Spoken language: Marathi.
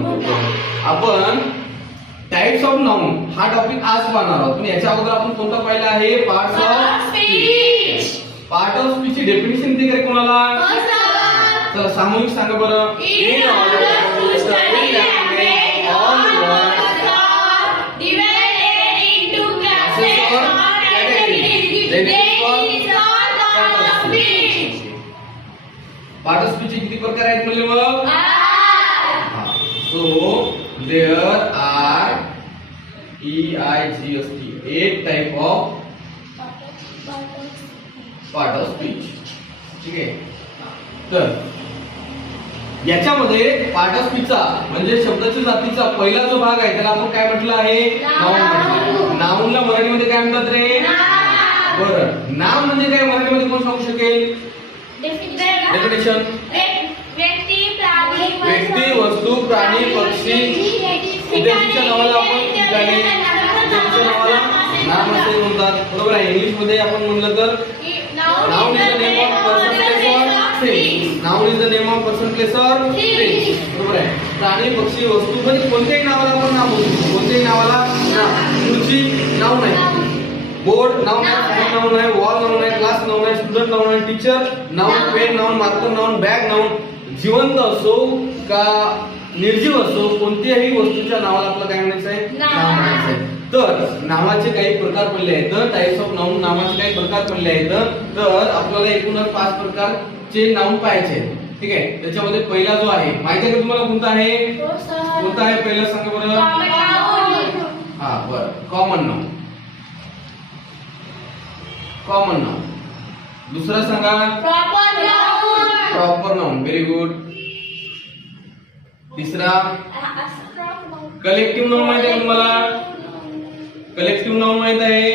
म्हणतो. आपण टाइप्स ऑफ नाउन हा टॉपिक आज पाहणार आहोत. पण याच्या अगोदर आपण कोणता पाहिला आहे? Parts of speech. Part of speech ची डेफिनेशन दिली आहे कोणाला? चला सामूहिक सांगा बरं. In order to study language all words are divided into classes और categories. Then is called part of speech. Part of speech चे किती प्रकार आहेत म्हणले मग? So there are EIGST 8 type of part of speech. ठीक आहे. तर याच्यामध्ये पार्ट ऑफ स्पीचचा म्हणजे शब्दाच्या जातीचा पहिला जो भाग आहे त्याला आपण काय म्हटलं आहे? नाउन म्हटलं. नाउनला मराठीमध्ये काय म्हणतात रे? बरं, नाम म्हणजे काय मराठीमध्ये कोण सांगू शकेल? डेफिनेशन. व्यक्ती, वस्तू, प्राणी, पक्षी इत्यादीच्या नावाला आपण ठिकाणी इत्यादीच्या नावाला नाम असे म्हणतात. बरोबर आहे. इंग्लिश मध्ये आपण म्हणलं तर noun is the name of person place or thing. Noun is the name of person place or thing. बरोबर आहे. प्राणी, पक्षी, वस्तू म्हणजे कोणत्याही नावाला आपण नाम म्हणू शकतो. कोणत्याही नावाला नाम. खुर्ची नाउन आहे, बोर्ड नाउन आहे, फोन नाउन आहे, वॉल नाउन आहे, क्लास नाउन आहे, स्टुडंट नाउन आहे, teacher noun, pen noun, marker noun, bag noun. जिवंत असो का निर्जीव असो कोणत्याही वस्तूच्या नावाला आपलं काय म्हणायचं आहे? नाव म्हणायचं आहे. तर नावाचे काही प्रकार पडले आहेत. टाइप्स ऑफ नाउन नावाचे काही प्रकार पडले आहेत. तर आपल्याला एकूणच 5 प्रकारचे नाउन पाहायचे आहेत. ठीक आहे. त्याच्यामध्ये पहिला जो आहे माहिती आहे का तुम्हाला कोणता आहे? कोणता आहे पहिला सांगा बरं. हा बरं, कॉमन नाउन. Common noun. दुसरा सांगा प्रॉपर नाउन. Very good. तिसरा कलेक्टिव्ह नाउन माहिती आहे तुम्हाला? कलेक्टिव्ह नाउन माहित आहे?